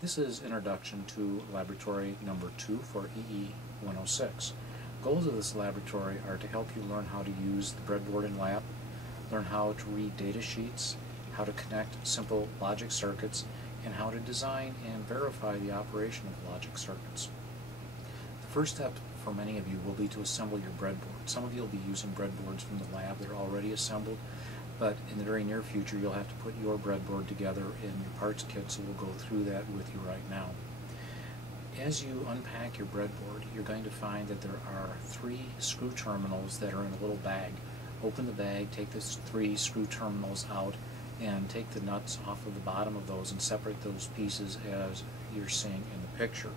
This is Introduction to Laboratory Number 2 for EE 106. Goals of this laboratory are to help you learn how to use the breadboard in lab, learn how to read data sheets, how to connect simple logic circuits, and how to design and verify the operation of logic circuits. The first step for many of you will be to assemble your breadboard. Some of you will be using breadboards from the lab that are already assembled, but in the very near future you'll have to put your breadboard together in your parts kit, so we'll go through that with you right now. As you unpack your breadboard, you're going to find that there are 3 screw terminals that are in a little bag. Open the bag, take the 3 screw terminals out, and take the nuts off of the bottom of those and separate those pieces as you're seeing in the picture.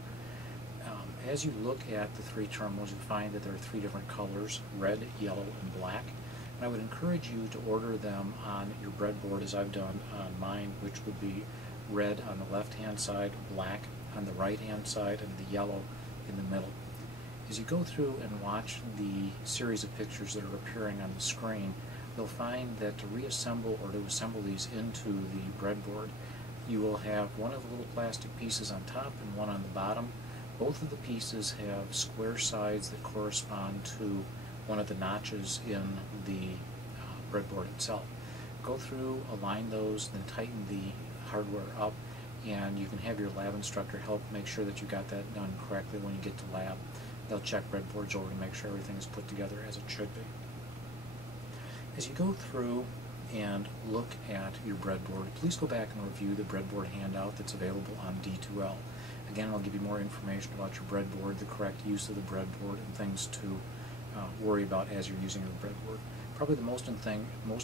As you look at the 3 terminals, you find that there are 3 different colors: red, yellow, and black. And I would encourage you to order them on your breadboard as I've done on mine, which would be red on the left-hand side, black on the right-hand side, and the yellow in the middle. As you go through and watch the series of pictures that are appearing on the screen, you'll find that to reassemble or to assemble these into the breadboard, you will have one of the little plastic pieces on top and one on the bottom. Both of the pieces have square sides that correspond to one of the notches in the breadboard itself. Go through, align those, then tighten the hardware up, and you can have your lab instructor help make sure that you got that done correctly when you get to lab. They'll check breadboards over to make sure everything is put together as it should be. As you go through and look at your breadboard, please go back and review the breadboard handout that's available on D2L. Again, I'll give you more information about your breadboard, the correct use of the breadboard, and things to worry about as you're using your breadboard. Probably the most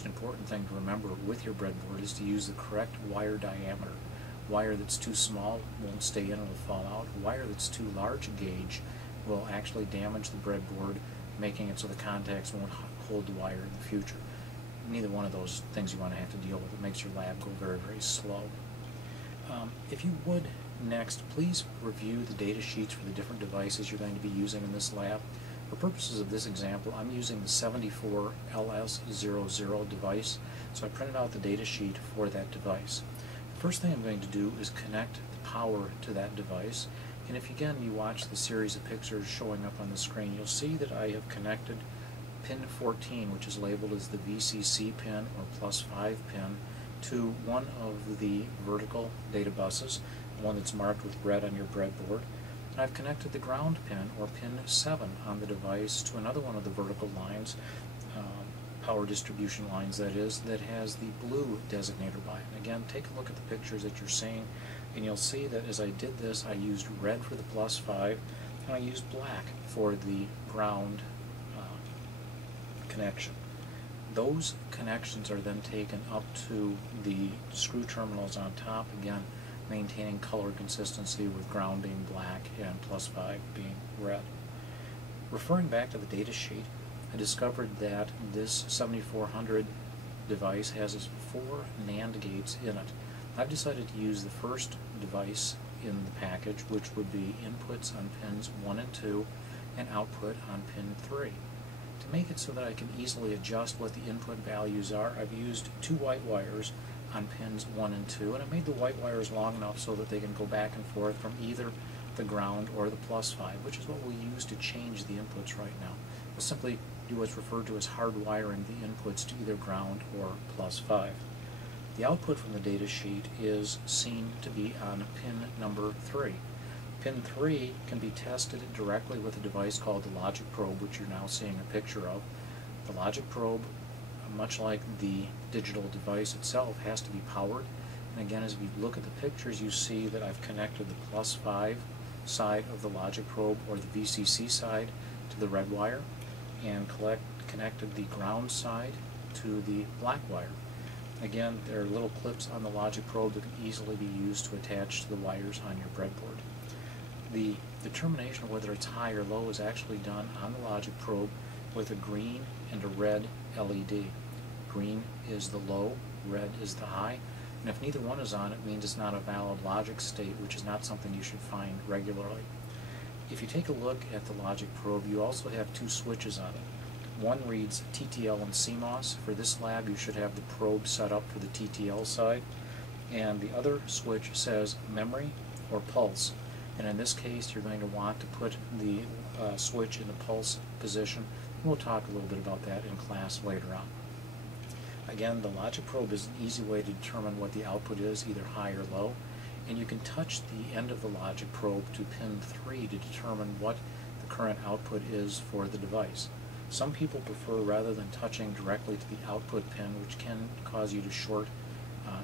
important thing to remember with your breadboard is to use the correct wire diameter. Wire that's too small won't stay in and will fall out. Wire that's too large a gauge will actually damage the breadboard, making it so the contacts won't hold the wire in the future. Neither one of those things you want to have to deal with. It makes your lab go very, very slow. If you would next, please review the data sheets for the different devices you're going to be using in this lab. For purposes of this example, I'm using the 74LS00 device, so I printed out the data sheet for that device. The first thing I'm going to do is connect the power to that device, and if again you watch the series of pictures showing up on the screen, you'll see that I have connected pin 14, which is labeled as the VCC pin or +5 pin, to one of the vertical data buses, one that's marked with red on your breadboard. And I've connected the ground pin, or pin 7, on the device to another one of the vertical lines, power distribution lines that is, that has the blue designator by it. And again, take a look at the pictures that you're seeing, and you'll see that as I did this, I used red for the +5, and I used black for the ground connection. Those connections are then taken up to the screw terminals on top, again maintaining color consistency with ground being black and +5 being red. Referring back to the data sheet, I discovered that this 7400 device has 4 NAND gates in it. I've decided to use the first device in the package, which would be inputs on pins 1 and 2 and output on pin 3. To make it so that I can easily adjust what the input values are, I've used 2 white wires on pins 1 and 2, and I made the white wires long enough so that they can go back and forth from either the ground or the +5, which is what we'll use to change the inputs right now. We'll simply do what's referred to as hardwiring the inputs to either ground or +5. The output from the data sheet is seen to be on pin number 3. Pin 3 can be tested directly with a device called the logic probe, which you're now seeing a picture of. The logic probe, much like the digital device itself, has to be powered. And again, as we look at the pictures, you see that I've connected the +5 side of the logic probe, or the VCC side, to the red wire, and connected the ground side to the black wire. Again, there are little clips on the logic probe that can easily be used to attach to the wires on your breadboard. The determination of whether it's high or low is actually done on the logic probe with a green and a red LED. Green is the low, red is the high, and if neither one is on, it means it's not a valid logic state, which is not something you should find regularly. If you take a look at the logic probe, you also have 2 switches on it. One reads TTL and CMOS. For this lab, you should have the probe set up for the TTL side, and the other switch says memory or pulse. And in this case, you're going to want to put the switch in the pulse position. And we'll talk a little bit about that in class later on. Again, the logic probe is an easy way to determine what the output is, either high or low. And you can touch the end of the logic probe to pin 3 to determine what the current output is for the device. Some people prefer, rather than touching directly to the output pin, which can cause you to short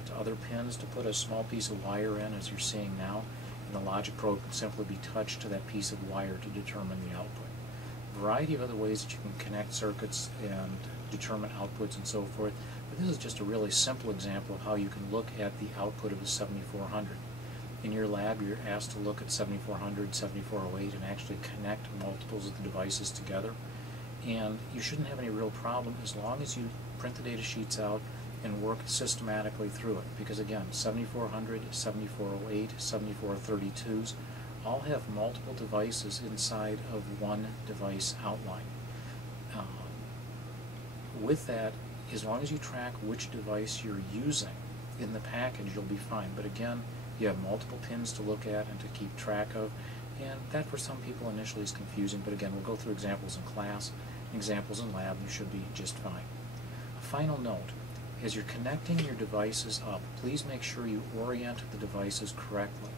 to other pins, to put a small piece of wire in, as you're seeing now, and the logic probe can simply be touched to that piece of wire to determine the output. A variety of other ways that you can connect circuits and determine outputs and so forth, but this is just a really simple example of how you can look at the output of a 7400. In your lab, you're asked to look at 7400, 7408, and actually connect multiples of the devices together. And you shouldn't have any real problem as long as you print the data sheets out and work systematically through it. Because again, 7400, 7408, 7432s all have multiple devices inside of one device outline. With that, as long as you track which device you're using in the package, you'll be fine. But again, you have multiple pins to look at and to keep track of, and that for some people initially is confusing, but again, we'll go through examples in class, examples in lab, you should be just fine. A final note, as you're connecting your devices up, please make sure you orient the devices correctly.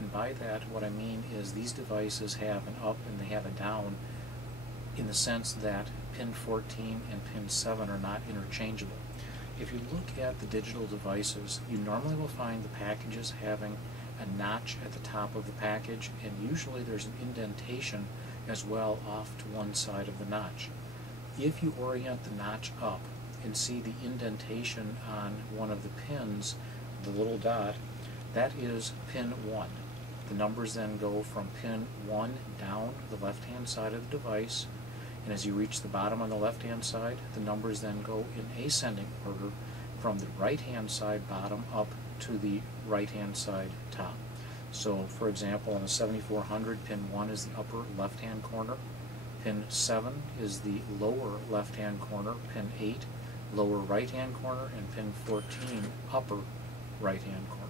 And by that, what I mean is these devices have an up and they have a down in the sense that pin 14 and pin 7 are not interchangeable. If you look at the digital devices, you normally will find the packages having a notch at the top of the package, and usually there's an indentation as well off to one side of the notch. If you orient the notch up and see the indentation on one of the pins, the little dot, that is pin 1. The numbers then go from pin 1 down the left-hand side of the device, and as you reach the bottom on the left-hand side, the numbers then go in ascending order from the right-hand side bottom up to the right-hand side top. So, for example, on a 7400, pin 1 is the upper left-hand corner, pin 7 is the lower left-hand corner, pin 8 lower right-hand corner, and pin 14 upper right-hand corner.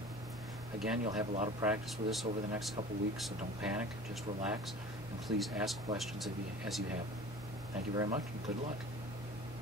Again, you'll have a lot of practice with this over the next couple weeks, so don't panic, just relax, and please ask questions as you have them. Thank you very much, and good luck.